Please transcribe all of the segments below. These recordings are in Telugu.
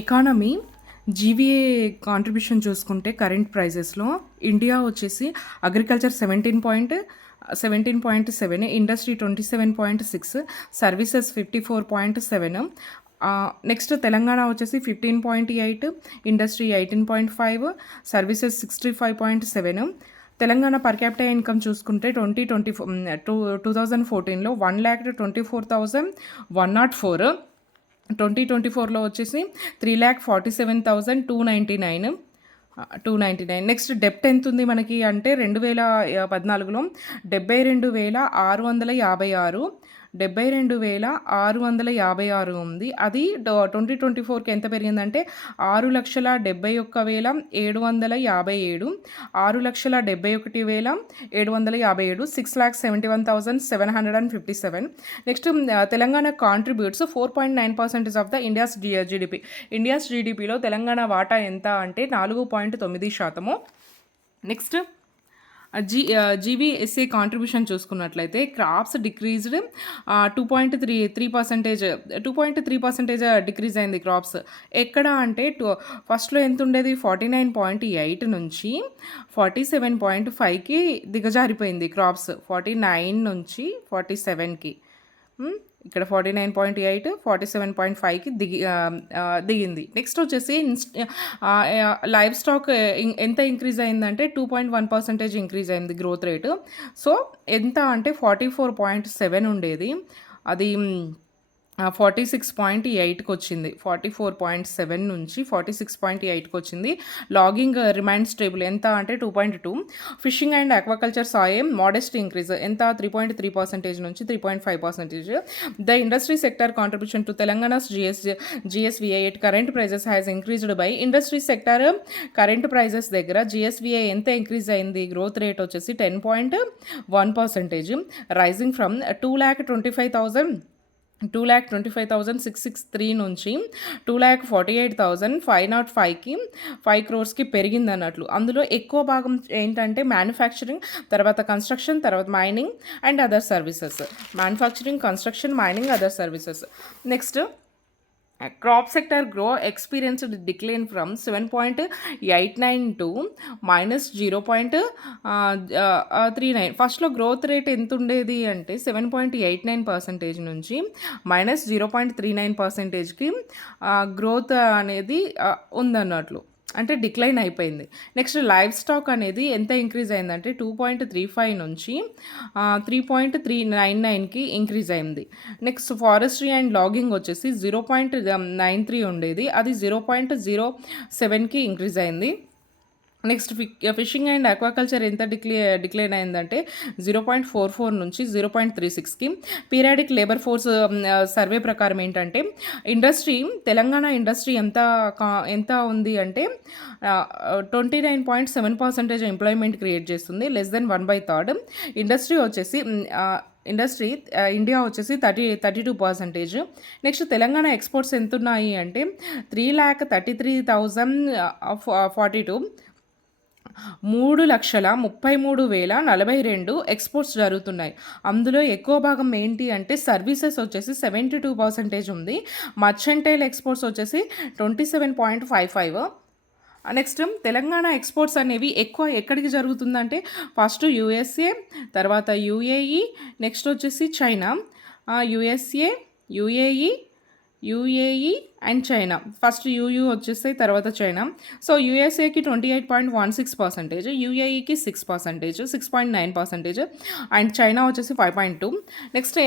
ఎకానమీ జీవీఏ కాంట్రిబ్యూషన్ చూసుకుంటే కరెంట్ ప్రైజెస్లో ఇండియా వచ్చేసి agriculture 17.7, industry 27.6, services 54.7. Next Telangana వచ్చేసి 15.8, industry 18.5, services 65.7. Telangana per capita income చూసుకుంటే 2014లో 1,24,104, 2024లో వచ్చేసి 3,47,299. నెక్స్ట్ డెప్ట్ ఎంత ఉంది మనకి అంటే 2014లో 72,656, 72,656 ఉంది. అది 2024కి ఎంత పెరిగిందంటే 6,71,757, 6,71,757, 6,71,757. Next Telangana contributes 4.9% of the India's GDP. India's జీడిపిలో తెలంగాణ వాటా ఎంత అంటే 4.9%. నెక్స్ట్ జీవీఎస్ఏ కాంట్రిబ్యూషన్ చూసుకున్నట్లయితే క్రాప్స్ డిక్రీజ్డ్ 2.3% డిక్రీజ్ అయింది క్రాప్స్. ఎక్కడ అంటే ఫస్ట్లో ఎంత ఉండేది 49.8 నుంచి 47.5కి దిగజారిపోయింది క్రాప్స్, 49 నుంచి 47కి. ఇక్కడ 49.8, 47.5కి దిగింది. నెక్స్ట్ వచ్చేసి లైవ్ స్టాక్ ఎంత ఇంక్రీజ్ అయిందంటే 2.1% ఇంక్రీజ్ అయింది గ్రోత్ రేటు. సో ఎంత అంటే 44.7 ఉండేది, అది 46.8కి వచ్చింది. 44.7 నుంచి 46.8కి వచ్చింది. లాగింగ్ రిమైండ్ స్టేబుల్ ఎంత అంటే 2.2. Fishing and aquaculture saw a modest increase ఎంత 3.3% నుంచి 3.5%. The industry sector contribution to Telangana's GSVA at current prices has increased by. Industry sector current prices దగ్గర GSVA ఎంత ఇంక్రీజ్ అయింది, గ్రోత్ రేట్ వచ్చేసి 10.1%, రైజింగ్ ఫ్రమ్ 2,25,663 నుంచి 2,48,505కి 5 crores పెరిగింది అన్నట్లు. అందులో ఎక్కువ భాగం ఏంటంటే మ్యానుఫ్యాక్చరింగ్, తర్వాత కన్స్ట్రక్షన్, తర్వాత mining and other services. Manufacturing, construction, mining, other services. Next crop sector grow experienced decline from 7.89 to -0.39. ఫస్ట్లో గ్రోత్ రేట్ ఎంత ఉండేది అంటే 7.89% నుంచి -0.39%కి గ్రోత్ అనేది ఉందన్నట్లు, అంటే డిక్లైన్ అయిపోయింది. నెక్స్ట్ లైవ్ స్టాక్ అనేది ఎంత ఇంక్రీజ్ అయిందంటే 2.35 నుంచి 3.399కి ఇంక్రీజ్ అయింది. నెక్స్ట్ ఫారెస్ట్రీ అండ్ లాగింగ్ వచ్చేసి 0.93 ఉండేది, అది 0.07కి ఇంక్రీజ్ అయింది. నెక్స్ట్ ఫిషింగ్ అండ్ ఆక్వాకల్చర్ ఎంత డిక్లైన్ అయిందంటే 0.44 నుంచి 0.36కి. పీరియాడిక్ లేబర్ ఫోర్స్ సర్వే ప్రకారం ఏంటంటే తెలంగాణ ఇండస్ట్రీ ఎంత ఉంది అంటే 29.7% ఎంప్లాయ్మెంట్ క్రియేట్ చేస్తుంది, లెస్ దెన్ 1/3. ఇండియా వచ్చేసి 32%. నెక్స్ట్ తెలంగాణ ఎక్స్పోర్ట్స్ ఎంత ఉన్నాయి అంటే 3,33,042, 3,33,042 ఎక్స్పోర్ట్స్ జరుగుతున్నాయి. అందులో ఎక్కువ భాగం ఏంటి అంటే సర్వీసెస్ వచ్చేసి 72% ఉంది. మర్చెంటైల్ ఎక్స్పోర్ట్స్ వచ్చేసి 27.55. నెక్స్ట్ తెలంగాణ ఎక్స్పోర్ట్స్ అనేవి ఎక్కువ ఎక్కడికి జరుగుతుందంటే ఫస్ట్ యూఎస్ఏ, తర్వాత యూఏఈ, నెక్స్ట్ వచ్చేసి China. UAE and China. First యూయూ వచ్చేసి తర్వాత చైనా. సో యూఎస్ఏకి 28.16%, యూఏఈకి 6%, 6.9%, అండ్ చైనా వచ్చేసి 5.2. నెక్స్ట్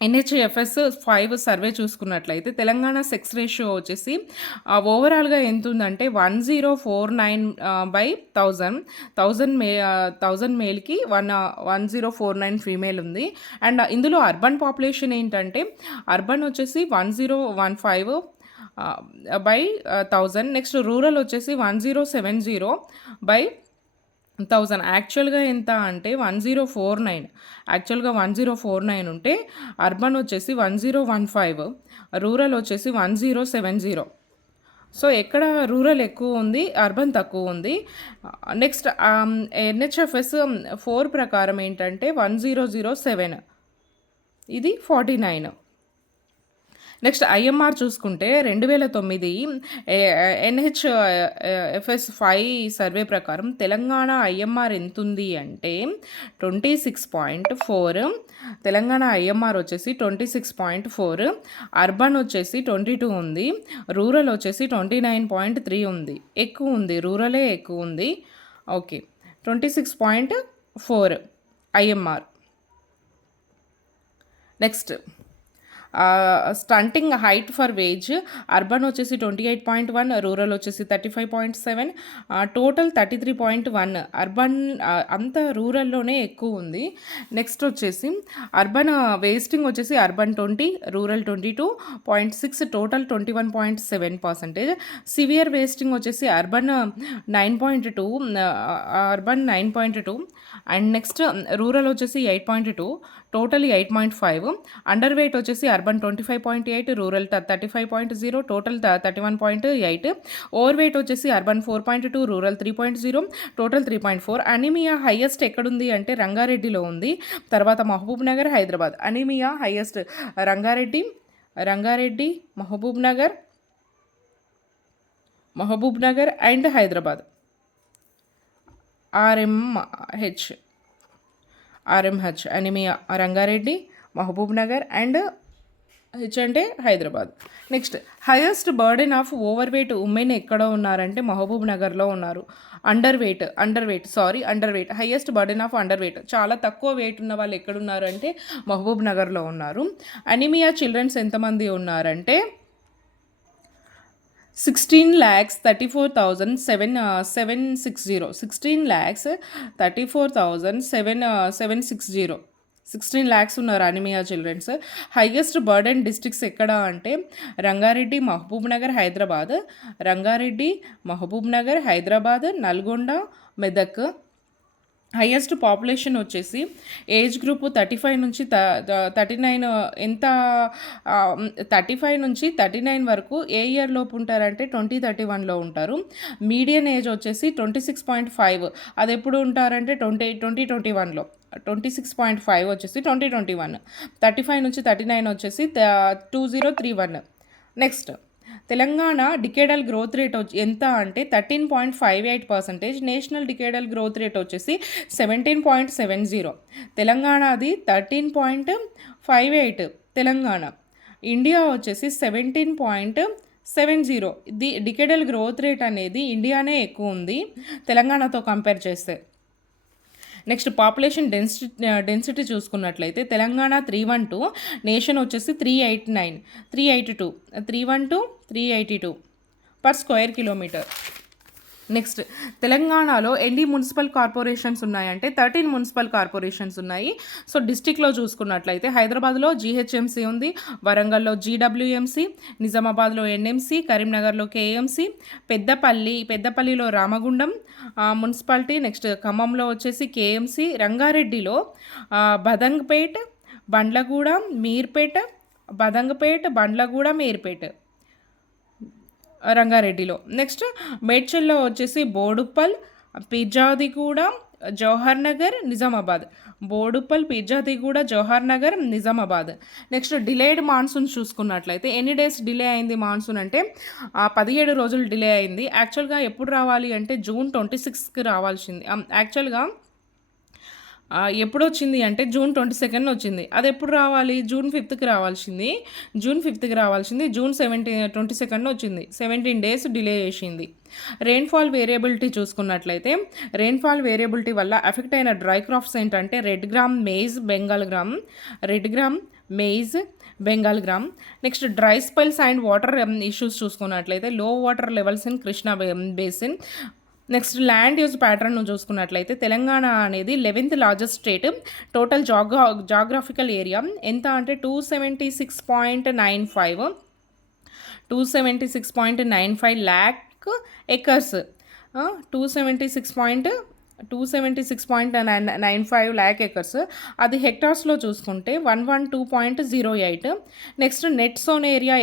NHFS 5 సర్వే చూసుకున్నట్లయితే తెలంగాణ సెక్స్ రేషియో వచ్చేసి ఓవరాల్గా ఎంత ఉందంటే 1049/1000 మేల్కి 1049 ఫీమేల్ ఉంది. అండ్ ఇందులో అర్బన్ పాపులేషన్ ఏంటంటే అర్బన్ వచ్చేసి 1015/1000. నెక్స్ట్ రూరల్ వచ్చేసి 1070/1000. యాక్చువల్గా ఎంత అంటే 1049 ఉంటే అర్బన్ వచ్చేసి 1015, రూరల్ వచ్చేసి 1070. సో ఎక్కడ రూరల్ ఎక్కువ ఉంది, అర్బన్ తక్కువ ఉంది. నెక్స్ట్ NHFS 4 ప్రకారం ఏంటంటే 1007, ఇది 49. నెక్స్ట్ ఐఎంఆర్ చూసుకుంటే 2009 ఎన్హెచ్ఎఫ్ఎస్ 5 సర్వే ప్రకారం తెలంగాణ ఐఎంఆర్ ఎంతుంది అంటే 26.4. తెలంగాణ ఐఎంఆర్ వచ్చేసి 26.4, అర్బన్ వచ్చేసి 22 ఉంది, రూరల్ వచ్చేసి 29.3 ఉంది. ఎక్కువ ఉంది, రూరలే ఎక్కువ ఉంది. Okay, 26.4 IMR. Next stunting height for age, urban వచ్చేసి 28.1, రూరల్ వచ్చేసి 35.7, టోటల్ 33.1. అర్బన్ అంత రూరల్లోనే ఎక్కువ ఉంది. నెక్స్ట్ వచ్చేసి అర్బన్ వేస్టింగ్ వచ్చేసి urban 20, rural 22.6, total 21.7%. Severe wasting వచ్చేసి urban 9.2, urban 9.2, and next rural వచ్చేసి 8.2, టోటల్ 8.5. అండర్ వెయిట్ వచ్చేసి urban 25.8, rural 35.0, total 31.8. Overweight వచ్చేసి urban 4.2, rural 3.0, total 3.4. Anaemia highest ఎక్కడుంది అంటే రంగారెడ్డిలో ఉంది, తర్వాత Mahabub Nagar, Hyderabad. Anaemia highest Rangareddy, Mahabub Nagar and Hyderabad. RMH anaemia Rangareddy, Mahabub Nagar and H అంటే Hyderabad. Next highest burden of over weight women ఎక్కడ ఉన్నారంటే మహబూబ్ నగర్లో ఉన్నారు. Under weight highest burden of under weight, చాలా తక్కువ వెయిట్ ఉన్న వాళ్ళు ఎక్కడున్నారు అంటే మహబూబ్ నగర్లో ఉన్నారు. అనీమియా చిల్డ్రన్స్ ఎంతమంది ఉన్నారంటే 16,34,760. 16,34,760. 16 lakhs ఉన్నారు anaemia childrens. Highest burden districts ఎక్కడ అంటే రంగారెడ్డి, మహబూబ్ నగర్, హైదరాబాద్, నల్గొండ, మెదక్. హైయెస్ట్ పాపులేషన్ వచ్చేసి ఏజ్ గ్రూప్ 35 నుంచి 39, ఎంత 35 నుంచి 39 వరకు ఏ ఇయర్ లోపు ఉంటారంటే 2031లో ఉంటారు. మీడియన్ ఏజ్ వచ్చేసి 26.5, అది ఎప్పుడు ఉంటారంటే 2021లో. 26.5 వచ్చేసి 2021. 35 నుంచి 39 వచ్చేసి 2031. Next Telangana decadal growth rate ఎంత అంటే 13.58%. నేషనల్ డికేడల్ గ్రోత్ రేట్ వచ్చేసి 17.70. తెలంగాణది 13.58. తెలంగాణ. ఇండియా వచ్చేసి 17.70. డికేడల్ గ్రోత్ రేట్ అనేది ఇండియానే ఎక్కువ ఉంది తెలంగాణతో కంపేర్ చేస్తే. నెక్స్ట్ పాపులేషన్ డెన్సిటీ చూసుకున్నట్లయితే తెలంగాణ 312, నేషన్ వచ్చేసి 382 పర్ స్క్వేర్ కిలోమీటర్. నెక్స్ట్ తెలంగాణలో ఎన్ని మున్సిపల్ కార్పొరేషన్స్ ఉన్నాయంటే 13 మున్సిపల్ కార్పొరేషన్స్ ఉన్నాయి. సో డిస్టిక్లో చూసుకున్నట్లయితే హైదరాబాద్లో జీహెచ్ఎంసీ ఉంది, వరంగల్లో జీడబ్ల్యూఎంసీ, నిజామాబాద్లో ఎన్ఎంసీ, కరీంనగర్లో కేఎంసీ, పెద్దపల్లిలో రామగుండం మున్సిపాలిటీ, నెక్స్ట్ ఖమ్మంలో వచ్చేసి కేఎంసీ, రంగారెడ్డిలో బదంగపేట్, బండ్లగూడ, మీర్పేట్ రంగారెడ్డిలో. నెక్స్ట్ మేడ్చల్లో వచ్చేసి Boduppal, Peerzadiguda, Jawahar Nagar, Nizamabad. Next delayed monsoon చూసుకున్నట్లయితే ఎన్ని డేస్ డిలే అయింది మాన్సూన్ అంటే 17 రోజులు డిలే అయింది. యాక్చువల్గా ఎప్పుడు రావాలి అంటే June 26కి రావాల్సింది. యాక్చువల్గా ఎప్పుడు వచ్చింది అంటే June 22 వచ్చింది. అది ఎప్పుడు రావాలి? June 5కి రావాల్సింది. June 22 వచ్చింది. 17 డేస్ డిలే చేసింది. రెయిన్ఫాల్ వేరియబిలిటీ చూసుకున్నట్లయితే రెయిన్ఫాల్ వేరియబిలిటీ వల్ల ఎఫెక్ట్ అయిన డ్రై క్రాప్స్ ఏంటంటే red gram, maize, Bengal gram. Next dry spells and water issues చూసుకున్నట్లయితే low water levels in Krishna basin. Next land use pattern Telangana అనేది 11th largest state. Total geographical area ఎంత అంటే 276.95 lakh acres. 276.95 lakh acres. అది హెక్టార్స్లో చూసుకుంటే 112.08. నెక్స్ట్ నెట్ సోన్ ఏరియా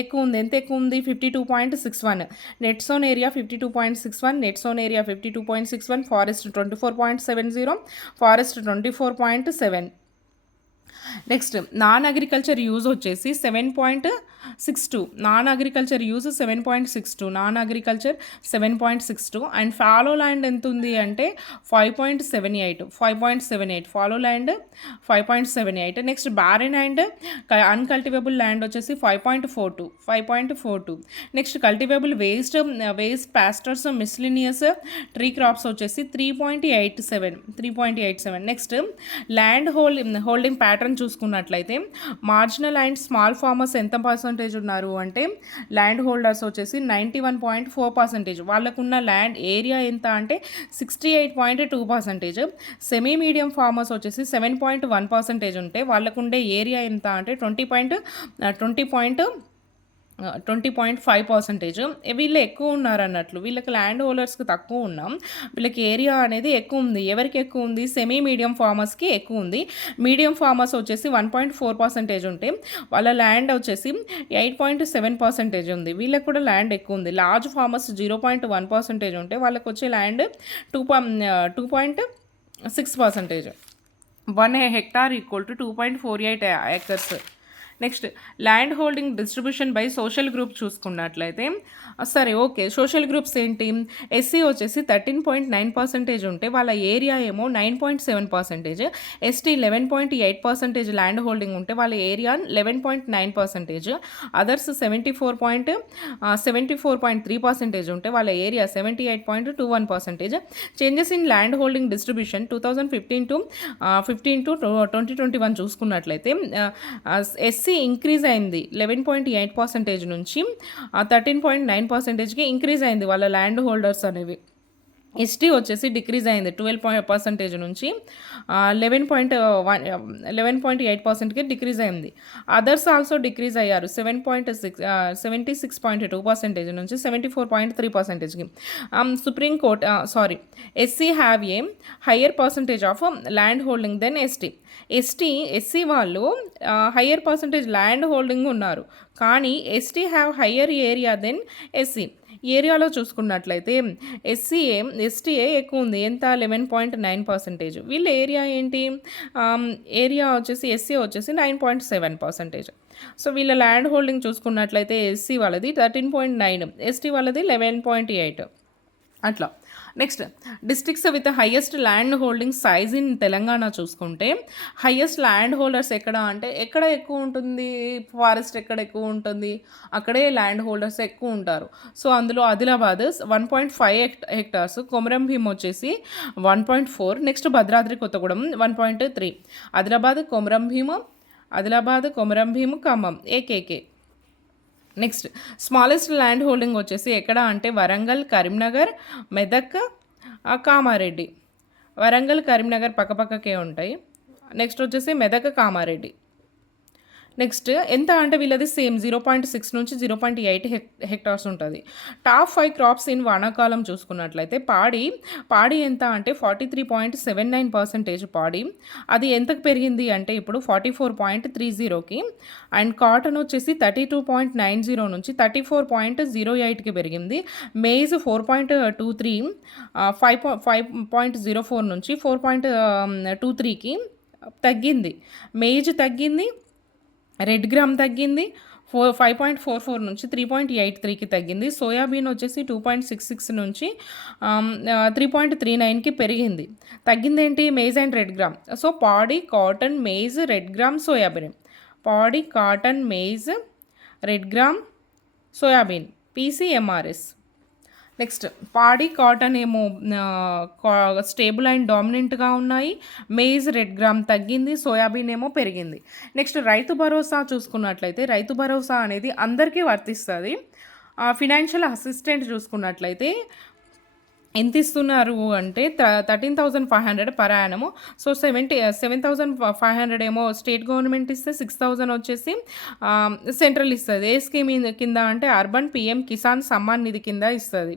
ఎక్కువ ఉంది. ఎంత ఎక్కువ ఉంది? 52.61. Net sown area 52.61. Forest 24.70. Forest 24.7. Next non agriculture use వచ్చేసి 7.62, non agriculture use 7.62, non agriculture 7.62 and fallow land ఎంత ఉంది అంటే 5.78 fallow land 5.78. Next barren and uncultivable land వచ్చేసి 5.42. Next cultivable waste pastures miscellaneous tree crops వచ్చేసి 3.87. నెక్స్ట్ ల్యాండ్ హోల్డింగ్ ప్యాటర్న్ చూసుకున్నట్లయితే మార్జినల్ అండ్ స్మాల్ ఫార్మర్స్ ఎంత పర్సంటేజ్ ఉన్నారు అంటే ల్యాండ్ హోల్డర్స్ వచ్చేసి 91.4%. వాళ్ళకున్న ల్యాండ్ ఏరియా ఎంత అంటే 68.2%. సెమీ మీడియం ఫార్మర్స్ వచ్చేసి 7.1% ఉంటే వాళ్ళకుండే ఏరియా ఎంత అంటే 20.5%. వీళ్ళు ఎక్కువ ఉన్నారు అన్నట్లు, వీళ్ళకి ల్యాండ్ హోల్డర్స్కి తక్కువ ఉన్నాం, వీళ్ళకి ఏరియా అనేది ఎక్కువ ఉంది. ఎవరికి ఎక్కువ ఉంది? సెమీ మీడియం ఫార్మర్స్కి ఎక్కువ ఉంది. మీడియం ఫార్మర్స్ వచ్చేసి 1.4% ఉంటే వాళ్ళ ల్యాండ్ వచ్చేసి 8.7% ఉంది. వీళ్ళకి కూడా ల్యాండ్ ఎక్కువ ఉంది. లార్జ్ ఫార్మర్స్ 0.1% ఉంటే వాళ్ళకి వచ్చే land 2.6%. 1 hectare equal to 2.48 acres. Next land holding distribution by social group చూసుకున్నట్లయితే సరే ఓకే, సోషల్ గ్రూప్స్ ఏంటి? ఎస్సీ వచ్చేసి 13.9% ఉంటే వాళ్ళ ఏరియా ఏమో 9.7%. ఎస్టీ 11.8% ల్యాండ్ హోల్డింగ్ ఉంటే వాళ్ళ ఏరియా 11.9%. అదర్స్ 74.3% ఉంటే వాళ్ళ area 78.21%. Changes in land holding distribution 2015 to 2021 చూసుకున్నట్లయితే ఎస్సీ ఇంక్రీజ్ అయింది 11.8% నుంచి 13.9%కి ఇంక్రీజ్ అయింది వాళ్ళ ల్యాండ్ హోల్డర్స్ అనేవి. ఎస్టీ వచ్చేసి డిక్రీజ్ అయింది 12% నుంచి 11.8%కి డిక్రీజ్ అయింది. అదర్స్ ఆల్సో డిక్రీజ్ అయ్యారు 76.2% నుంచి 74.3%కి. Supreme court SC have a higher percentage of land holding than SC వాళ్ళు హయ్యర్ పర్సంటేజ్ ల్యాండ్ హోల్డింగ్ ఉన్నారు, కానీ ST have higher area than SC. ఏరియాలో చూసుకున్నట్లయితే ఎస్టీఏ ఎక్కువ ఉంది, ఎంత? 11.9%. వీళ్ళ ఏరియా ఏంటి? ఏరియా వచ్చేసి ఎస్సీ వచ్చేసి 9.7%. సో వీళ్ళ ల్యాండ్ హోల్డింగ్ చూసుకున్నట్లయితే ఎస్సీ వాళ్ళది 13.9, ఎస్టీ వాళ్ళది 11.8 అట్లా. Next districts with highest land holding size in Telangana చూసుకుంటే హైయెస్ట్ ల్యాండ్ హోల్డర్స్ ఎక్కడ అంటే ఎక్కడ ఎక్కువ ఉంటుంది? ఫారెస్ట్ ఎక్కడ ఎక్కువ ఉంటుంది అక్కడే ల్యాండ్ హోల్డర్స్ ఎక్కువ ఉంటారు. సో అందులో ఆదిలాబాద్ 1.5 hectares, కొమరం భీం వచ్చేసి 1.4, next Bhadradri Kothagudem 1.3. Adilabad Komaram Bheem Khammam AKK. Next smallest land holding వచ్చేసి ఎక్కడ అంటే వరంగల్, కరీంనగర్, మెదక్, కామారెడ్డి. వరంగల్, కరీంనగర్ పక్కపక్కకే ఉంటాయి. నెక్స్ట్ వచ్చేసి మెదక్, కామారెడ్డి. నెక్స్ట్ ఎంత అంటే వీళ్ళది సేమ్ 0.6 నుంచి 0.8 hectares ఉంటుంది. టాప్ 5 క్రాప్స్ ఇన్ వానాకాలం చూసుకున్నట్లయితే పాడి ఎంత అంటే 43.79% పాడి. అది ఎంతకు పెరిగింది అంటే ఇప్పుడు 44.30కి. అండ్ కాటన్ వచ్చేసి 32.90 నుంచి 34.08కి పెరిగింది. మేజ్ 4.23, 5.04 నుంచి 4.23కి తగ్గింది. మేజ్ తగ్గింది, రెడ్ గ్రామ్ తగ్గింది 5.44 నుంచి 3.83కి తగ్గింది. సోయాబీన్ వచ్చేసి 2.66 నుంచి 3.39కి పెరిగింది. తగ్గింది ఏంటి? Maize and red gram. So paddy, cotton, maize, red gram, soybean. Paddy, cotton, maize, red gram, soybean PCMRS. Next paddy, cotton ఏమో స్టేబుల్ అండ్ డామినెంట్గా ఉన్నాయి. మేజ్, రెడ్ గ్రామ్ తగ్గింది, సోయాబీన్ ఏమో పెరిగింది. నెక్స్ట్ రైతు భరోసా చూసుకున్నట్లయితే రైతు భరోసా అనేది అందరికీ వర్తిస్తుంది. ఫినాన్షియల్ అసిస్టెంట్ చూసుకున్నట్లయితే ఎంత ఇస్తున్నారు అంటే 13,500 పర్ యానము. సో 7,500 ఏమో స్టేట్ గవర్నమెంట్ ఇస్తే 6,000 వచ్చేసి సెంట్రల్ ఇస్తుంది. ఏ స్కీమ్ కింద అంటే అర్బన్ PM కిసాన్ సమ్మాన్ నిధి కింద ఇస్తుంది.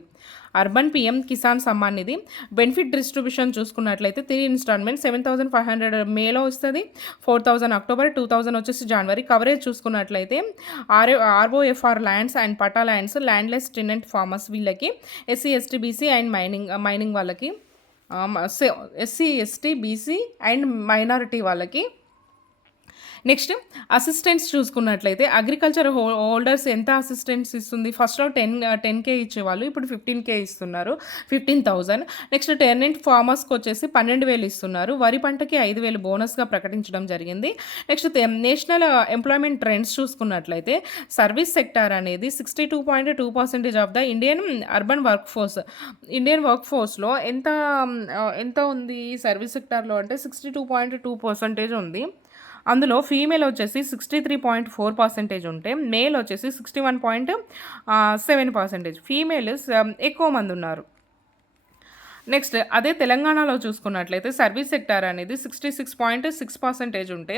Urban PM Kisan Samman Nidhi. Benefit distribution చూసుకున్నట్లయితే 3 ఇన్స్టాల్మెంట్ 7,500 మేలో వస్తుంది, 4,000 అక్టోబర్, 2,000 వచ్చేసి జనవరి. కవరేజ్ చూసుకున్నట్లయితే ROFR lands and patta lands, landless tenant farmers వీళ్ళకి, SC ST BC and mining వాళ్ళకి, SC ST BC and minority వాళ్ళకి నెక్స్ట్ అసిస్టెంట్స్ చూసుకున్నట్లయితే అగ్రికల్చర్ హోల్డర్స్ ఎంత అసిస్టెంట్స్ ఇస్తుంది? ఫస్ట్‌లో 10K ఇచ్చేవాళ్ళు. ఇప్పుడు 15K ఇస్తున్నారు. 15,000. నెక్స్ట్ టెనెంట్ ఫార్మర్స్‌కొచ్చేసి 12,000 ఇస్తున్నారు. వరి పంటకి 5,000 బోనస్‌గా ప్రకటించడం జరిగింది. నెక్స్ట్ నేషనల్ ఎంప్లాయ్‌మెంట్ ట్రెండ్స్ చూసుకున్నట్లయితే సర్వీస్ సెక్టార్ అనేది 62.2% of the urban Indian work ఫోర్స్‌లో ఎంత ఉంది ఈ సర్వీస్ సెక్టార్‌లో అంటే 62.2% ఉంది. అందులో ఫీమేల్ వచ్చేసి 63.4% ఉంటే మేల్ వచ్చేసి 61.7%. ఫీమేల్ ఎక్కువ మంది ఉన్నారు. నెక్స్ట్ అదే తెలంగాణలో చూసుకున్నట్లయితే సర్వీస్ సెక్టార్ అనేది 66.6% ఉంటే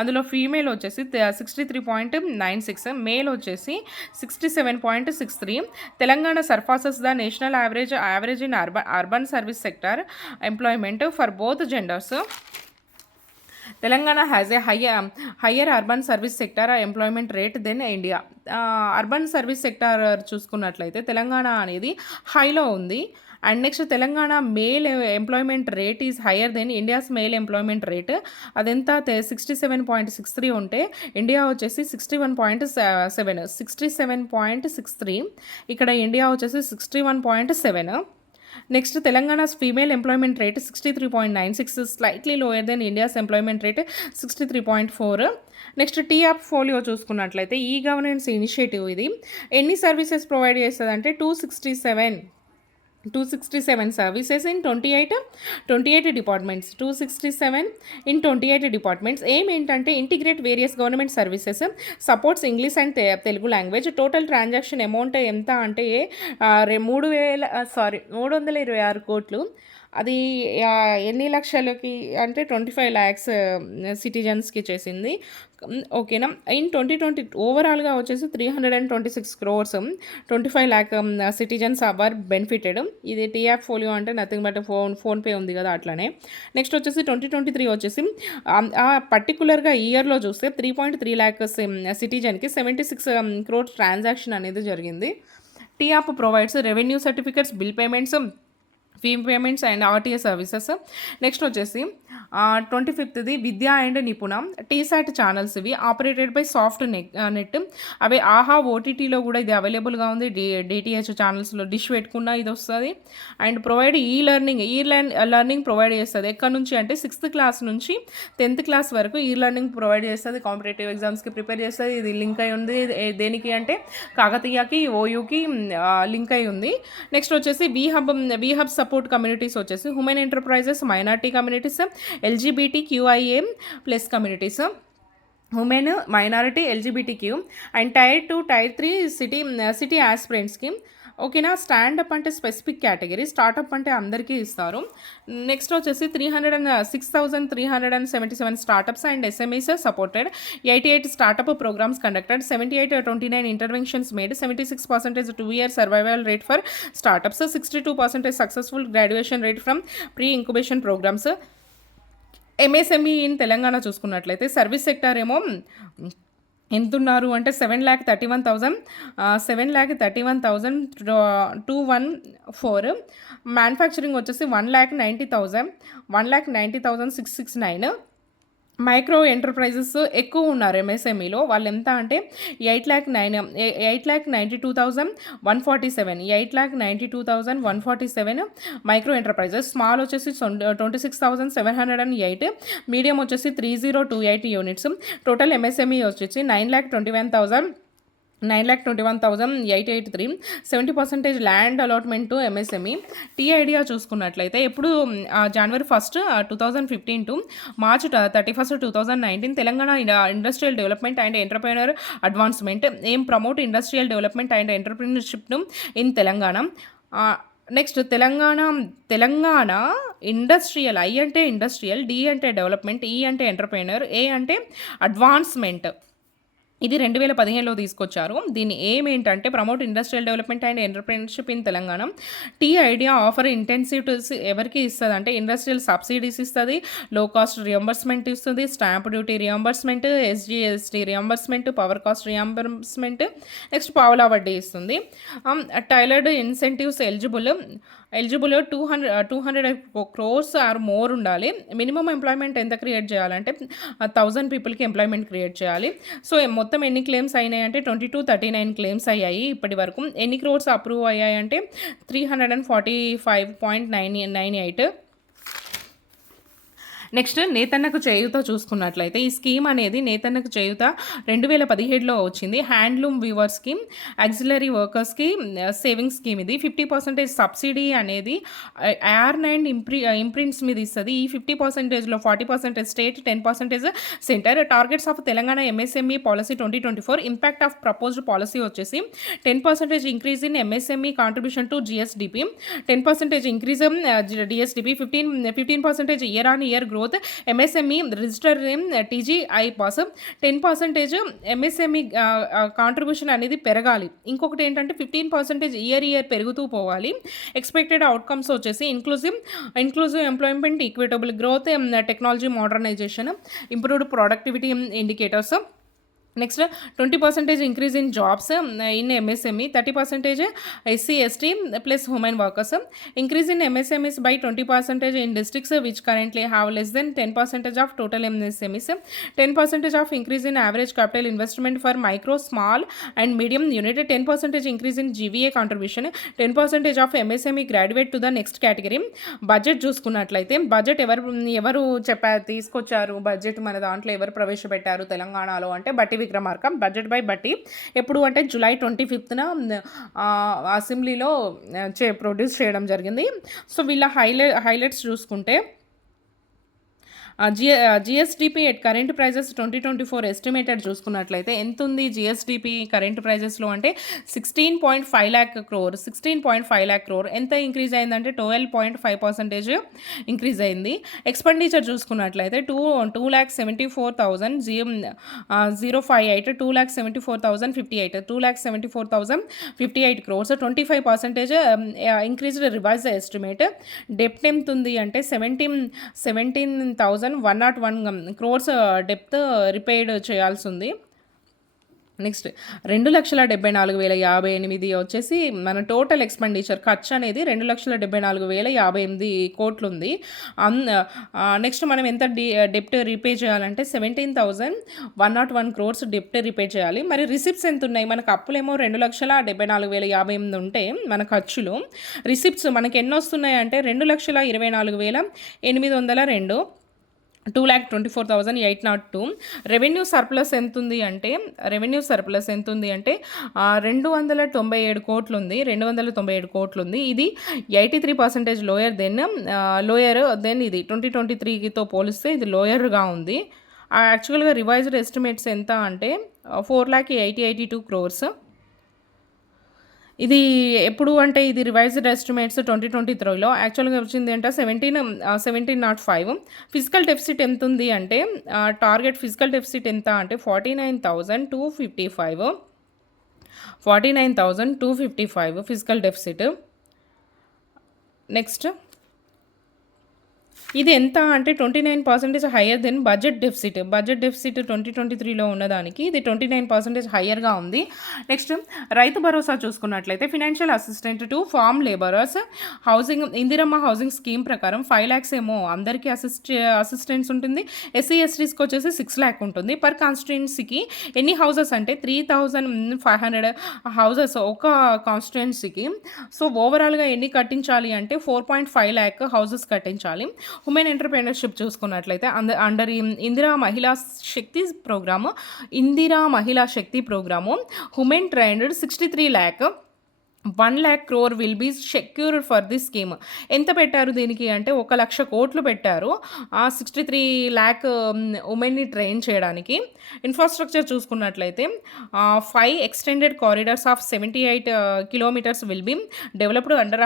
అందులో ఫీమేల్ వచ్చేసి 63.96, మేల్ వచ్చేసి 67.63. Telangana surpasses the national average in urban service sector employment for both genders. Telangana has a higher urban service sector employment rate than India. Urban service sector చూసుకున్నట్లయితే తెలంగాణ అనేది హైలో ఉంది. And next Telangana male employment rate is higher than India's male employment rate. అదెంత 67.63 ఉంటే ఇండియా వచ్చేసి 67.63. ఇక్కడ ఇండియా వచ్చేసి 61.7. Next Telangana's female employment rate 63.96, slightly lower than India's employment rate 63.4. Next T app folio చూసుకున్నట్లయితే ఈ గవర్నెన్స్ ఇనిషియేటివ్ ఇది ఎన్ని సర్వీసెస్ ప్రొవైడ్ చేస్తుంది అంటే 267 services in 28 departments. 267 in 28 departments. ఏం ఏంటంటే integrate various government services, supports English and Telugu language. Total transaction amount ఎంత అంటే 326 కోట్లు. అది ఎన్ని లక్షలకి అంటే 25 lakhs సిటిజన్స్కి చేసింది. ఓకేనా. ఇన్ 2020 ఓవరాల్గా వచ్చేసి 326 crores 25 lakh citizens are benefited. ఇది టీఆప్ ఫోలియో అంటే నథింగ్ బట్ ఫోన్పే ఉంది కదా అట్లనే. నెక్స్ట్ వచ్చేసి 2023 వచ్చేసి పర్టికులర్గా ఇయర్లో చూస్తే 3.3 lakhs సిటిజన్కి 76 crores ట్రాన్సాక్షన్ అనేది జరిగింది. T app provides revenue certificates, bill payments, fee payments and RTA services. Next వచ్చేసి 25th Vidya and Nipuna T SAT channels. ఇవి ఆపరేటెడ్ బై సాఫ్ట్ నెట్. అవి ఆహా ఓటీటీలో కూడా ఇది అవైలబుల్గా ఉంది. డిటిహెచ్ ఛానల్స్లో డిష్ పెట్టుకున్న ఇది వస్తుంది. అండ్ ప్రొవైడ్ లెర్నింగ్ ప్రొవైడ్ చేస్తుంది. ఎక్కడ నుంచి అంటే 6th class నుంచి 10th class వరకు లెర్నింగ్ ప్రొవైడ్ చేస్తుంది. కాంపిటేటివ్ ఎగ్జామ్స్కి ప్రిపేర్ చేస్తుంది. ఇది లింక్ అయి ఉంది దేనికి అంటే కాకతీయకి, ఓయూకి లింక్ అయి ఉంది. నెక్స్ట్ వచ్చేసి వీహబ్ సపోర్ట్ కమ్యూనిటీస్ వచ్చేసి human enterprises, minority communities, LGBTQIA+ communities, women, minority, LGBTQ and Tier 2, Tier 3 city ఆస్పిరెంట్స్కి. ఓకేనా. స్టాండప్ అంటే స్పెసిఫిక్ కేటగిరీ, స్టార్టప్ అంటే అందరికీ ఇస్తారు. నెక్స్ట్ వచ్చేసి 6,377 startups and SMEs supported. 88 startup programmes conducted. 78-29 interventions made. 76% 2-year survival rate for startups. 62% successful graduation rate from pre incubation programmes. MSME in Telangana చూసుకున్నట్లయితే సర్వీస్ సెక్టార్ ఏమో ఎంతున్నారు అంటే 7,31,214. మ్యానుఫ్యాక్చరింగ్ వచ్చేసి 1,90,669. మైక్రో ఎంటర్ప్రైజెస్ ఎక్కువ ఉన్నారు MSMEలో. వాళ్ళు ఎంత అంటే 8,92,147. 8,92,147 మైక్రో ఎంటర్ప్రైజెస్. స్మాల్ వచ్చేసి 26,708. మీడియం వచ్చేసి 3028 యూనిట్స్. టోటల్ MSME వచ్చేసి 9,21,883. 70% land allotment to MSME. T idea చూసుకున్నట్లయితే ఎప్పుడు January 1st, 2015 to March 31st, 2019 Telangana industrial development and entrepreneur advancement. ఏం promote industrial development and entrepreneurship in Telangana. Next Telangana industrial. I అంటే ఇండస్ట్రియల్, D అంటే డెవలప్మెంట్, E అంటే ఎంటర్ప్రెన్యూర్, A అంటే అడ్వాన్స్మెంట్. ఇది 2015లో తీసుకొచ్చారు. దీని ఏం ఏంటంటే promote industrial development and entrepreneurship in Telangana. T idea offer incentives ఎవరికి ఇస్తుంది అంటే ఇండస్ట్రియల్ సబ్సిడీస్ ఇస్తుంది, లో కాస్ట్ రియంబర్స్మెంట్ ఇస్తుంది, stamp duty reimbursement, SGST reimbursement, power cost reimbursement, next పావులా వడ్డీ ఇస్తుంది. Tailored incentives eligible. Eligible 200 crores or more ఉండాలి. మినిమమ్ ఎంప్లాయ్మెంట్ ఎంత క్రియేట్ చేయాలంటే 1000 పీపుల్కి ఎంప్లాయ్మెంట్ క్రియేట్ చేయాలి. సో మొత్తం ఎన్ని క్లెయిమ్స్ అయినాయి అంటే 2239 క్లెయిమ్స్ అయ్యాయి ఇప్పటి వరకు. ఎన్ని క్రోర్స్ అప్రూవ్ అయ్యాయి అంటే 345.98. నెక్స్ట్ నేతన్నకు చేయూత చూసుకున్నట్లయితే ఈ స్కీమ్ అనేది నేతన్నకు చేయూత 2017లో వచ్చింది. హ్యాండ్లూమ్ వీవర్స్కి, ఆక్సిలరీ వర్కర్స్కి సేవింగ్ స్కీమ్ ఇది. 50% సబ్సిడీ అనేది యార్న్ అండ్ ఇంప్రింట్స్ మీద ఇస్తుంది. ఈ 50%లో 40% state, 10% centre. Targets of Telangana MSME policy 2024. Impact of proposed policy వచ్చేసి 10% increase in MSME contribution to GSDP, 10% increase DSDP, 15% year on year growth MSME register TGI pass, 10% MSME contribution అనేది పెరగాలి. ఇంకొకటి ఏంటంటే 15% ఇయర్ పెరుగుతూ పోవాలి. ఎక్స్పెక్టెడ్ అవుట్కమ్స్ వచ్చేసి inclusive employment, equitable growth, technology modernisation, improved productivity indicators. Next 20% increase in jobs in MSME, 30% SC ST plus women workers. Increase in MSMEs by 20% in districts which currently have less than 10% of total MSMEs. 10% of increase in average capital investment for micro, small and medium unit. 10% increase in GVA contribution. 10% of MSME graduate to the next category. Budget చూసుకున్నట్లయితే బడ్జెట్ ఎవరు తీసుకొచ్చారు, బడ్జెట్ మన దాంట్లో ఎవరు ప్రవేశపెట్టారు తెలంగాణలో అంటే బట్టి విక్రమార్క. బడ్జెట్ బై బట్టి ఎప్పుడు అంటే July 25న అసెంబ్లీలో ప్రొడ్యూస్ చేయడం జరిగింది. సో వీళ్ళ హైలైట్స్ చూసుకుంటే GSDP at current prices 2024 estimated చూసుకున్నట్లయితే ఎంత ఉంది జిఎస్డిపి కరెంట్ ప్రైజెస్లో అంటే 16.5 lakh crore. 16.5 lakh crore ఎంత ఇంక్రీజ్ అయిందంటే 12.5% ఇంక్రీజ్ అయింది. ఎక్స్పెండిచర్ చూసుకున్నట్లయితే 2,74,058, 2,74,058, 2,74,058 crores, 25% ఇంక్రీజ్డ్ రివైజ్ ఎస్టిమేట్. డెప్ట్ ఎంత ఉంది అంటే 17,101 crores డెప్త్ రిపేర్డ్ చేయాల్సి ఉంది. నెక్స్ట్ 2,74,058 వచ్చేసి మన టోటల్ ఎక్స్పెండిచర్ ఖర్చు అనేది 2,74,058 కోట్లు ఉంది. నెక్స్ట్ మనం ఎంత డెప్ట్ రీపే చేయాలంటే 17,101 crores డెప్ట్ రీపే చేయాలి. మరి రిసిప్ట్స్ ఎంత ఉన్నాయి? మనకు అప్పులేమో 2,74,058 ఉంటే మన ఖర్చులు రిసిప్ట్స్ మనకి ఎన్ని వస్తున్నాయి అంటే 2,24,802, 2,24,802. రెవెన్యూ సర్ప్లస్ ఎంత ఉంది అంటే 297 కోట్లు ఉంది. 297 కోట్లు ఉంది. ఇది 83% లోయర్ దెన్ ఇది 2023తో పోలిస్తే ఇది లోయర్గా ఉంది. యాక్చువల్గా రివైజ్డ్ ఎస్టిమేట్స్ ఎంత అంటే 4,80,82 crores. ఇది ఎప్పుడు అంటే ఇది రివైజ్డ్ ఎస్టిమేట్స్ 2023లో యాక్చువల్గా వచ్చింది అంటే 1705. ఫిజికల్ డెఫిసిట్ ఎంత ఉంది అంటే టార్గెట్ ఫిజికల్ డెఫిసిట్ ఎంత అంటే 49,255 ఫిజికల్ డెఫిసిట్. నెక్స్ట్ ఇది ఎంత అంటే 29% హయ్యర్ దెన్ బడ్జెట్ డెఫిసిట్. 2023లో ఉన్నదానికి ఇది 29% హయ్యర్గా ఉంది. నెక్స్ట్ రైతు భరోసా చూసుకున్నట్లయితే financial assistant to farm labourers housing Indiramma housing scheme ప్రకారం 5 lakhs ఏమో అందరికీ అసిస్టెన్స్ ఉంటుంది. SC STస్కి వచ్చేసి 6 lakh ఉంటుంది. పర్ కాన్స్టిట్యుయెన్సీకి ఎన్ని హౌసెస్ అంటే 3,500 హౌసెస్ ఒక కాన్స్టిట్యుయెన్సీకి. సో ఓవరాల్గా ఎన్ని కట్టించాలి అంటే 4.5 lakh హౌసెస్ కట్టించాలి. ఉమెన్ ఎంటర్‌ప్రెన్యూర్‌షిప్ చూసుకున్నట్లయితే under Indira Mahila Shakti programme women trained 63 lakh 1 lakh crore will be secured for this scheme. ఎంత పెట్టారు దీనికి అంటే 1,00,000 కోట్లు పెట్టారు 63 lakh ఉమెన్ని ట్రైన్ చేయడానికి. ఇన్ఫ్రాస్ట్రక్చర్ చూసుకున్నట్లయితే 5 extended corridors of 78 kilometers will be developed under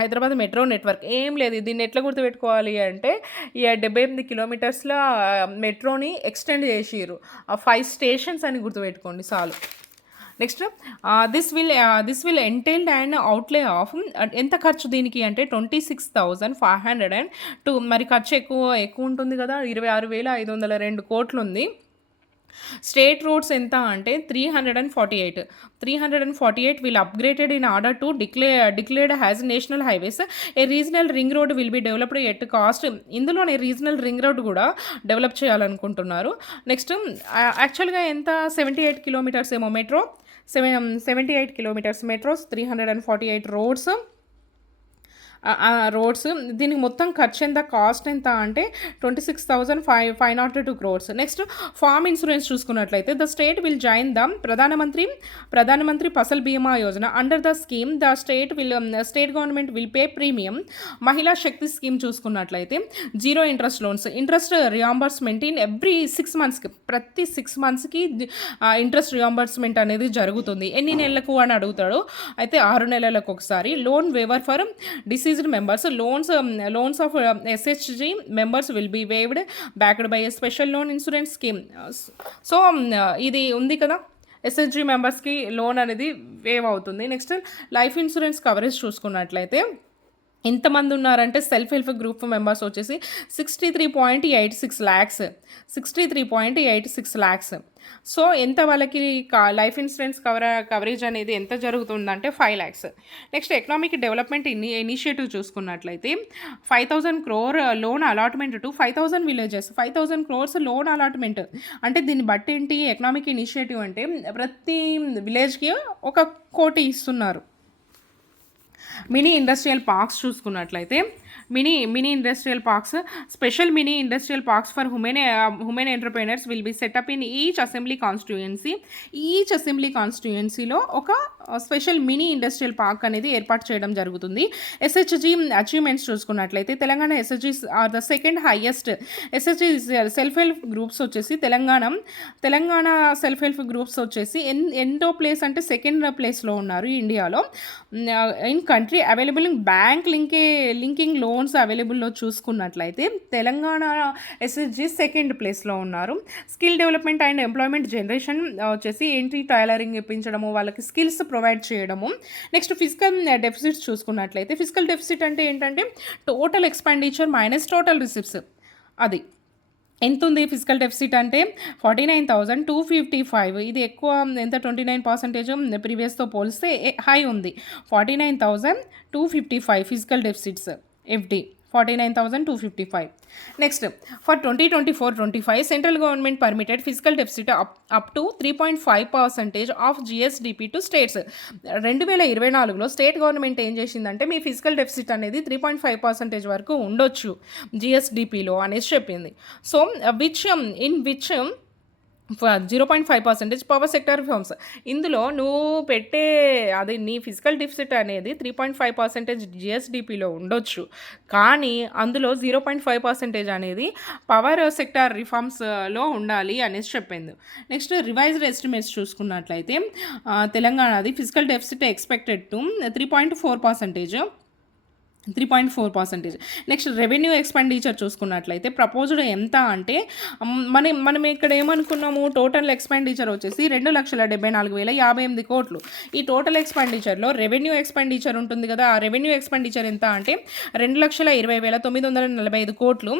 Hyderabad metro network. ఏం లేదు, దీన్ని ఎట్లా గుర్తుపెట్టుకోవాలి అంటే 78 kilometers మెట్రోని ఎక్స్టెండ్ చేసిర్రు. 5 stations అని గుర్తుపెట్టుకోండి చాలు. Next this will entailed and outlay of ఎంత ఖర్చు దీనికి అంటే 26,502. మరి ఖర్చు ఎక్కువ ఉంటుంది కదా, 26,502 కోట్లు ఉంది. స్టేట్ రోడ్స్ ఎంత అంటే 348. 348 will upgraded in order to declared as national highways. A regional ring road will be developed at cost. ఇందులోనే రీజనల్ రింగ్ రోడ్ కూడా డెవలప్ చేయాలనుకుంటున్నారు. నెక్స్ట్ యాక్చువల్గా ఎంత 78 కిలోమీటర్స్ ఏమో metro, 78 kilometres metros, 348 roads roads. దీనికి మొత్తం ఖర్చు ఎంత, కాస్ట్ ఎంత అంటే 26,502 crores. నెక్స్ట్ ఫార్మ్ ఇన్సూరెన్స్ చూసుకున్నట్లయితే the state will join the ప్రధానమంత్రి ఫసల్ బీమా Yojana. Under the scheme the state government will pay premium. మహిళా శక్తి స్కీమ్ చూసుకున్నట్లయితే zero interest loans, interest reimbursement in every 6 monthsకి, ప్రతి 6 monthsకి ఇంట్రెస్ట్ రియంబర్స్మెంట్ అనేది జరుగుతుంది. ఎన్ని నెలలకు అని అడుగుతాడు, అయితే 6 నెలలకు ఒకసారి. Loan waiver for deceased members, loans of SHG members will be waived backed by a special loan insurance scheme. So ఇది ఉంది కదా, SHG మెంబర్స్కి లోన్ అనేది వేవ్ అవుతుంది. నెక్స్ట్ లైఫ్ ఇన్సూరెన్స్ కవరేజ్ చూసుకున్నట్లయితే ఎంతమంది ఉన్నారంటే సెల్ఫ్ హెల్ప్ గ్రూప్ మెంబర్స్ వచ్చేసి 63.86 lakhs, 63.86 lakhs. సో ఎంత వాళ్ళకి లైఫ్ ఇన్సూరెన్స్ కవరేజ్ అనేది ఎంత జరుగుతుందంటే 5 lakhs. Next economic development initiative చూసుకున్నట్లయితే 5,000 crore loan allotment to 5,000 villages, 5,000 crores loan allotment. అంటే దీన్ని బట్టి ఏంటి, ఎకనామిక్ ఇనిషియేటివ్ అంటే ప్రతి విలేజ్కి 1 కోటి ఇస్తున్నారు. మినీ ఇండస్ట్రియల్ పార్క్స్ చూసుకున్నట్లయితే mini industrial parks, special mini industrial parks for women entrepreneurs will be set up in each assembly కాన్స్టిట్యుయెన్సీలో ఒక స్పెషల్ మినీ ఇండస్ట్రియల్ పార్క్ అనేది ఏర్పాటు చేయడం జరుగుతుంది. SHG అచీవ్మెంట్స్ చూసుకున్నట్లయితే Telangana SHGs are the second highest. SHG self help groups వచ్చేసి తెలంగాణ సెల్ఫ్ హెల్ప్ గ్రూప్స్ వచ్చేసి ఎంతో ప్లేస్ అంటే సెకండ్ ప్లేస్లో ఉన్నారు ఇండియాలో. In country available bank linking loans అవైలబుల్లో చూసుకున్నట్లయితే తెలంగాణ SHG సెకండ్ ప్లేస్లో ఉన్నారు. Skill development and employment generation వచ్చేసి ఏంటి, టైలరింగ్ ఇప్పించడము, వాళ్ళకి స్కిల్స్ ప్రొవైడ్ చేయడము. నెక్స్ట్ ఫిజికల్ డెఫిసిట్స్ చూసుకున్నట్లయితే ఫిజికల్ డెఫిసిట్ అంటే ఏంటంటే total expenditure minus total receipts. అది ఎంత ఉంది ఫిజికల్ డెఫిసిట్ అంటే 49,255. ఇది ఎక్కువ ఎంత, 29% ప్రీవియస్తో పోలిస్తే హై ఉంది. 49,255 physical deficits FD, 49,255. Next for 2024-25 central government permitted physical deficit up to 3.5% of GSDP to states. 2024లో స్టేట్ గవర్నమెంట్ ఏం చేసిందంటే మీ ఫిజికల్ డెఫిసిట్ అనేది 3.5% వరకు ఉండొచ్చు GSDPలో అనేసి చెప్పింది. So which 0.5% power sector firms. ఇందులో నువ్వు పెట్టే అది నీ ఫిజికల్ డెఫిసిట్ అనేది 3.5% GSDPలో ఉండొచ్చు, కానీ అందులో 0.5% అనేది పవర్ సెక్టార్ రిఫార్మ్స్లో ఉండాలి అనేసి చెప్పింది. నెక్స్ట్ రివైజ్డ్ ఎస్టిమేట్స్ చూసుకున్నట్లయితే తెలంగాణది physical deficit expected to 3.4%. Next revenue expenditure చూసుకున్నట్లయితే ప్రపోజ్డ్ ఎంత అంటే మనం ఇక్కడ ఏమనుకున్నాము, టోటల్ ఎక్స్పెండిచర్ వచ్చేసి 2,74,058 కోట్లు. ఈ టోటల్ ఎక్స్పెండిచర్లో రెవెన్యూ ఎక్స్పెండిచర్ ఉంటుంది కదా, ఆ రెవెన్యూ ఎక్స్పెండిచర్ ఎంత అంటే 2,20,945 కోట్లు.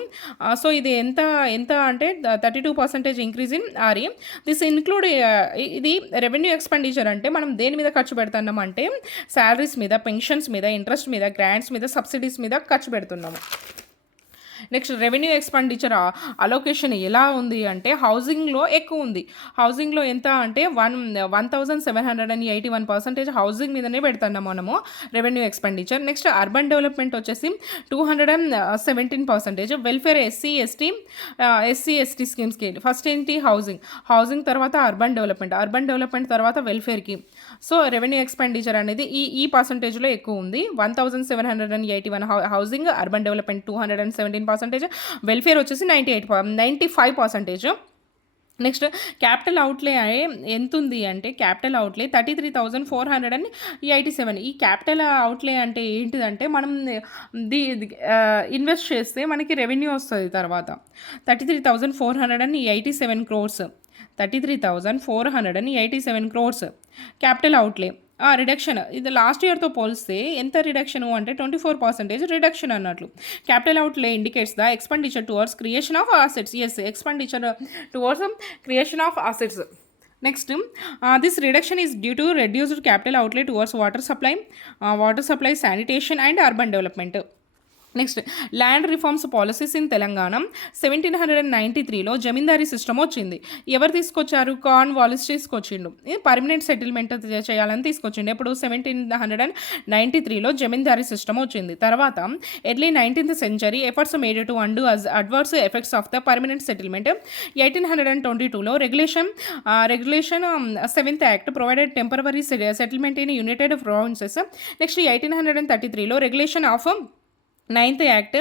సో ఇది ఎంత అంటే 32% increase in RE. This include ఇది రెవెన్యూ ఎక్స్పెండిచర్ అంటే మనం దేని మీద ఖర్చు పెడుతున్నాం అంటే శాలరీస్ మీద, పెన్షన్స్ మీద, ఇంట్రెస్ట్ మీద, గ్రాంట్స్ మీద, సబ్సిడీస్ మీద ఖర్చు పెడుతున్నాము. నెక్స్ట్ రెవెన్యూ ఎక్స్పెండిచర్ అలోకేషన్ ఎలా ఉంది అంటే హౌసింగ్లో ఎక్కువ ఉంది. హౌసింగ్లో ఎంత అంటే 1,781% హౌసింగ్ మీదనే పెడుతున్నాం మనము revenue expenditure. Next urban development వచ్చేసి 217%. వెల్ఫేర్ SC ST స్కీమ్స్కి ఫస్ట్ ఏంటి హౌసింగ్ తర్వాత అర్బన్ డెవలప్మెంట్ తర్వాత వెల్ఫేర్కి. సో రెవెన్యూ ఎక్స్పెండిచర్ అనేది ఈ పర్సంటేజ్లో ఎక్కువ ఉంది. 1,781 హౌసింగ్, అర్బన్ డెవలప్మెంట్ 217%, వెల్ఫేర్ వచ్చేసి 95%. నెక్స్ట్ క్యాపిటల్ అవుట్లే ఎంత ఉంది అంటే క్యాపిటల్ అవుట్లే 33,487. ఈ క్యాపిటల్ అవుట్లే అంటే ఏంటిదంటే మనం ఇన్వెస్ట్ చేస్తే మనకి రెవెన్యూ వస్తుంది తర్వాత 33,487 crores. 33,487 crores capital outlay. Reduction ఇది లాస్ట్ ఇయర్తో పోలిస్తే ఎంత రిడక్షను అంటే 24% రిడక్షన్ అన్నట్లు. Capital outlay indicates the expenditure towards creation of assets. Yes, expenditure towards creation of assets. Next, this reduction is due to reduced capital outlay towards water supply, sanitation and urban development. Next, land reforms policies in Telangana. 1793లో జమీందారీ సిస్టమ్ వచ్చింది. ఎవరు తీసుకొచ్చారు? కార్న్ వాలిస్ తీసుకొచ్చిండు. పర్మనెంట్ సెటిల్మెంట్ చేయాలని తీసుకొచ్చిండు. ఇప్పుడు 1793లో జమీందారీ సిస్టమ్ వచ్చింది. తర్వాత early 19th century efforts made to undo adverse effects of the permanent settlement. 1822లో regulation 7th act provided temporary settlement in united provinces. Next, 1833లో regulation of 9th act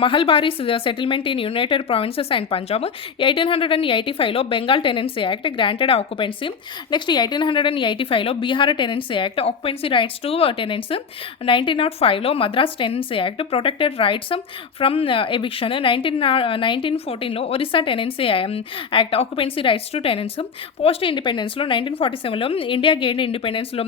mahalwari settlement in united provinces and Punjab. 1885లో Bengal tenancy act granted occupancy. Next, 1885లో Bihar tenancy act occupancy rights to tenants. 1905లో Madras tenancy act protected rights from eviction. 1914లో Orissa tenancy act occupancy rights to tenants. Post ఇండిపెండెన్స్లో 1947లో ఇండియా గెయిన్డ్ ఇండిపెండెన్స్లో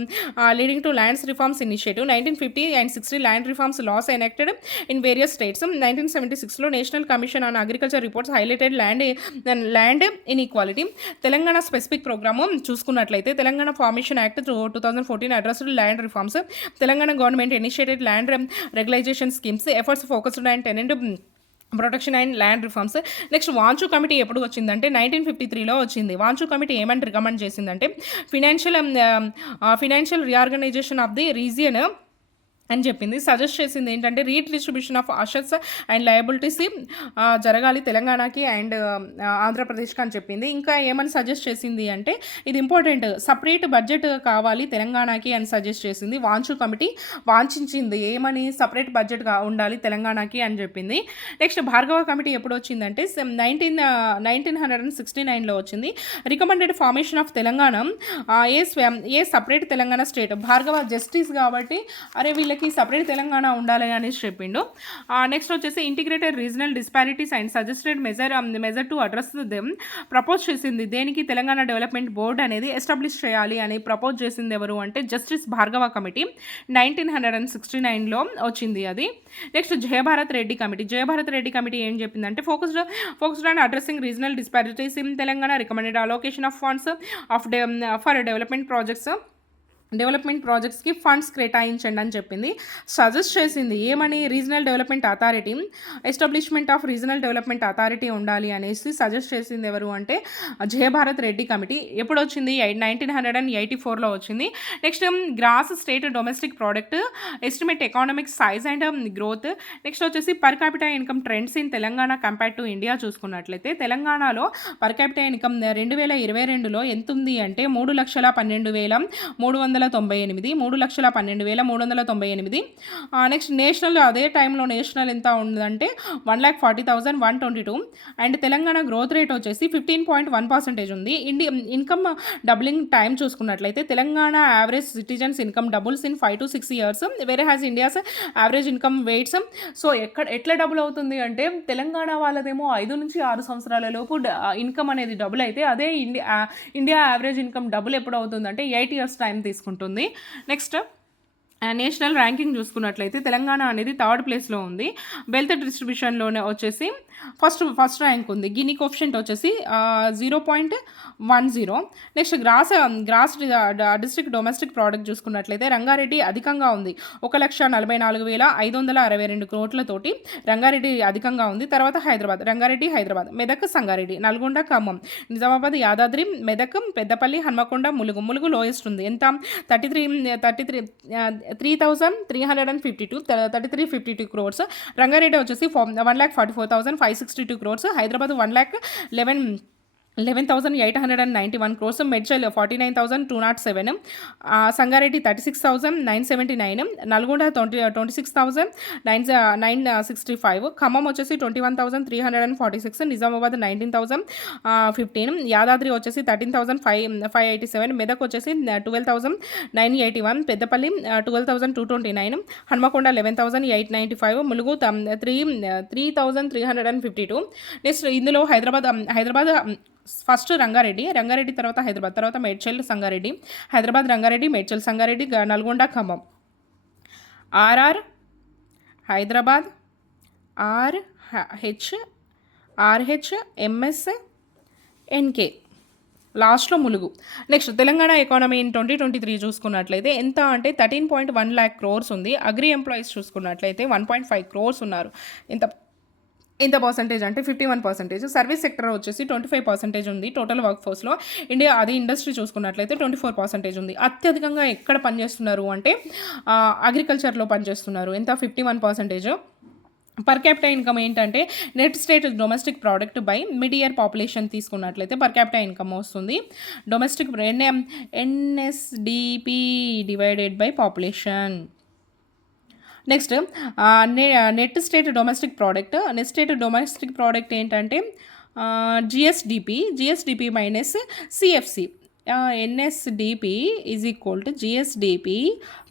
leading to lands reforms initiative. 1950 and 60 land reforms laws enacted in various states. 1976లో national commission on agriculture reports highlighted land inequality. Telangana specific programme చూసుకున్నట్లయితే Telangana formation act 2014 addressed land reforms. Telangana government initiated land regularisation schemes, efforts focused and tenant protection and land reforms. Next, Wanchoo committee ఎప్పుడు వచ్చిందంటే 1953లో వచ్చింది. వాంచు కమిటీ ఏమని రికమెండ్ చేసిందంటే financial reorganisation of the region అని చెప్పింది. సజెస్ట్ చేసింది ఏంటంటే redistribution of assets and liabilities జరగాలి తెలంగాణకి అండ్ ఆంధ్రప్రదేశ్కి అని చెప్పింది. ఇంకా ఏమని సజెస్ట్ చేసింది అంటే ఇది ఇంపార్టెంట్, సపరేట్ బడ్జెట్ కావాలి తెలంగాణకి అని సజెస్ట్ చేసింది. వాంచు కమిటీ వాంఛించింది ఏమని, సపరేట్ బడ్జెట్ ఉండాలి తెలంగాణకి అని చెప్పింది. నెక్స్ట్, భార్గవ కమిటీ ఎప్పుడు వచ్చిందంటే 1969లో వచ్చింది. Recommended formation of Telangana A separate Telangana state. Bhargava justice కాబట్టి అరే వీళ్ళకి సపరేట్ తెలంగాణ ఉండాలి అనేసి చెప్పిండు. నెక్స్ట్ వచ్చేసి integrated regional disparities and suggested measure to address them propose చేసింది. దేనికి? తెలంగాణ డెవలప్మెంట్ బోర్డ్ అనేది ఎస్టాబ్లిష్ చేయాలి అని ప్రపోజ్ చేసింది ఎవరు అంటే జస్టిస్ భార్గవ కమిటీ. 1969లో వచ్చింది అది. Next, Jayabharat Reddy committee. Jayabharat Reddy committee ఏం చెప్పిందంటే focused on addressing regional disparities in Telangana, recommended allocation of funds for development ప్రాజెక్ట్స్కి ఫండ్స్ కేటాయించండి అని చెప్పింది. సజెస్ట్ చేసింది ఏమని? Regional development authority, establishment of regional development authority ఉండాలి అనేసి సజెస్ట్ చేసింది ఎవరు అంటే జయభారత్ రెడ్డి కమిటీ. ఎప్పుడు వచ్చింది? 1984లో వచ్చింది. Next, gross state domestic product estimate economic size and growth. Next వచ్చేసి per capita income trends in Telangana compare to India చూసుకున్నట్లయితే తెలంగాణలో పర్ క్యాపిటల్ ఇన్కమ్ 2022లో ఎంత ఉంది అంటే 3,12,398, 3,12,398. నెక్స్ట్, నేషనల్ అదే టైంలో నేషనల్ ఎంత ఉందంటే 1,40,122. అండ్ తెలంగాణ గ్రోత్ రేట్ వచ్చేసి 15.1% ఉంది. ఇన్కమ్ డబులింగ్ టైం చూసుకున్నట్లయితే Telangana average citizens income doubles in 5 to 6 years, వేరే has India's average income weights. So ఎట్లా డబుల్ అవుతుంది అంటే తెలంగాణ వాళ్ళదేమో 5 నుంచి 6 సంవత్సరాల లోపు ఇన్కమ్ అనేది డబుల్ అయితే అదే ఇండియా యావరేజ్ ఇన్కమ్ డబుల్ ఎప్పుడు అవుతుందంటే 8 years టైం తీసుకుంటుంది. నెక్స్ట్, నేషనల్ ర్యాంకింగ్ చూసుకున్నట్లయితే తెలంగాణ అనేది 3rd ప్లేస్లో ఉంది. వెల్త్ డిస్ట్రిబ్యూషన్లోనే వచ్చేసి ఫస్ట్ ర్యాంక్ ఉంది. గిని కోఫిషియంట్ వచ్చేసి 0.10. Next, gross district domestic product చూసుకున్నట్లయితే రంగారెడ్డి అధికంగా ఉంది. 1,44,562 కోట్లతోటి రంగారెడ్డి అధికంగా ఉంది. తర్వాత రంగారెడ్డి, హైదరాబాద్, మెదక్, సంగారెడ్డి, నల్గొండ, ఖమ్మం, నిజామాబాద్, యాదాద్రి, మెదక్, పెద్దపల్లి, హన్మకొండ, ములుగు లోయెస్ట్ ఉంది. ఎంత? 3,352 crores. రంగారెడ్డి వచ్చేసి 1,44,562 crores. హైదరాబాద్ 11,891 crores. మెడ్చల్ 49,207. సంగారెడ్డి 36,979. నల్గొండ 26,965. ఖమ్మం వచ్చేసి 21,346. నిజామాబాద్ 19,015. యాదాద్రి వచ్చేసి 13,587. మెదక్ వచ్చేసి 12,981. పెద్దపల్లి 12,229. హన్మకొండ 11,895. ములుగు 3,352. నెక్స్ట్, ఇందులో హైదరాబాద్ ఫస్ట్ రంగారెడ్డి తర్వాత హైదరాబాద్, తర్వాత Medchal Sangareddy, Hyderabad Rangareddy, Medchal Sangareddy, Nalgonda Khammam. RR Hyderabad, RH MS NK, లాస్ట్లో Mulugu. Next Telangana economy in 2023 చూసుకున్నట్లయితే ఎంత అంటే 13.1 lakh crores ఉంది. అగ్రి ఎంప్లాయీస్ చూసుకున్నట్లయితే 1.5 crores ఉన్నారు. ఎంత పర్సెంటేజ్ అంటే 51%. సర్వీస్ సెక్టర్ వచ్చేసి 25% ఉంది టోటల్ వర్క్ ఫోర్స్లో. ఇండస్ట్రీ చూసుకున్నట్లయితే 24% ఉంది. అత్యధికంగా ఎక్కడ పనిచేస్తున్నారు అంటే అగ్రికల్చర్లో పనిచేస్తున్నారు. ఎంత 51%. పర్ క్యాపిటల్ ఇన్కమ్ ఏంటంటే net state domestic product by mid year population తీసుకున్నట్లయితే పర్ క్యాపిటల్ ఇన్కమ్ వస్తుంది. Domestic NSDP divided by population. Next net state domestic product ఏంటంటే GSDP minus CFC. NSDP is equal to GSDP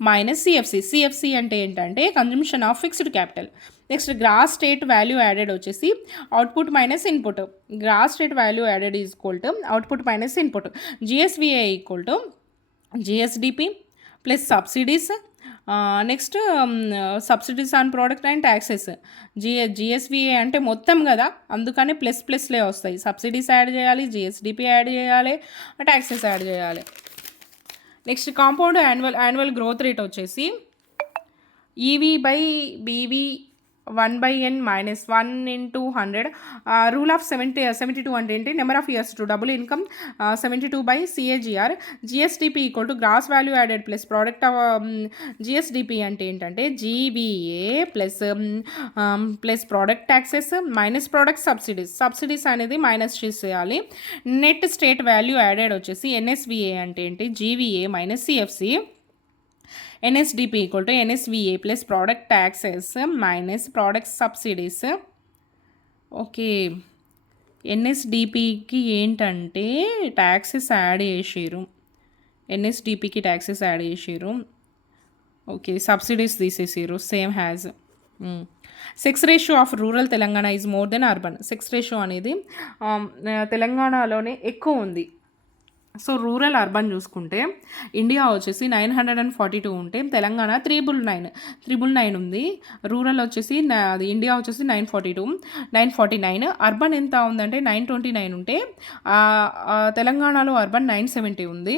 minus CFC అంటే ఏంటంటే consumption of fixed capital. Next gross state value added వచ్చేసి output minus input. Gross state value added is equal to output minus input. GSVA equal to GSDP plus subsidies. Next subsidies on product and taxes. GSVA అంటే మొత్తం కదా, అందుకని ప్లస్లే వస్తాయి. సబ్సిడీస్ యాడ్ చేయాలి, జిఎస్డిపి యాడ్ చేయాలి, ట్యాక్సెస్ యాడ్ చేయాలి. Next compound annual growth rate వచ్చేసి EV by BV 1/n - 1 × 100. Rule of 72 అంటే ఏంటి? Number of years to double income 72/CAGR. GSDP equal to gross value added plus product. GSDP అంటే ఏంటంటే GVA plus product taxes minus product subsidies అనేది మైనస్ చేసేయాలి. నెట్ స్టేట్ వాల్యూ యాడెడ్ వచ్చేసి ఎన్ఎస్విఏ అంటే ఏంటి? GVA minus CFC. NSDP equal to NSVA plus product taxes minus product subsidies. Okay, ఎన్ఎస్డిపికి ఏంటంటే ట్యాక్సెస్ యాడ్ చేసారు. ఓకే, సబ్సిడీస్ తీసేసారు. Same has. Sex ratio of rural Telangana is more than urban. Sex ratio అనేది తెలంగాణలోనే ఎక్కువ ఉంది. సో రూరల్ అర్బన్ చూసుకుంటే ఇండియా వచ్చేసి 942 ఉంటే తెలంగాణ 399 ఉంది. రూరల్ వచ్చేసి ఇండియా వచ్చేసి 949. అర్బన్ ఎంత ఉందంటే 929 ఉంటే తెలంగాణలో అర్బన్ 970 ఉంది.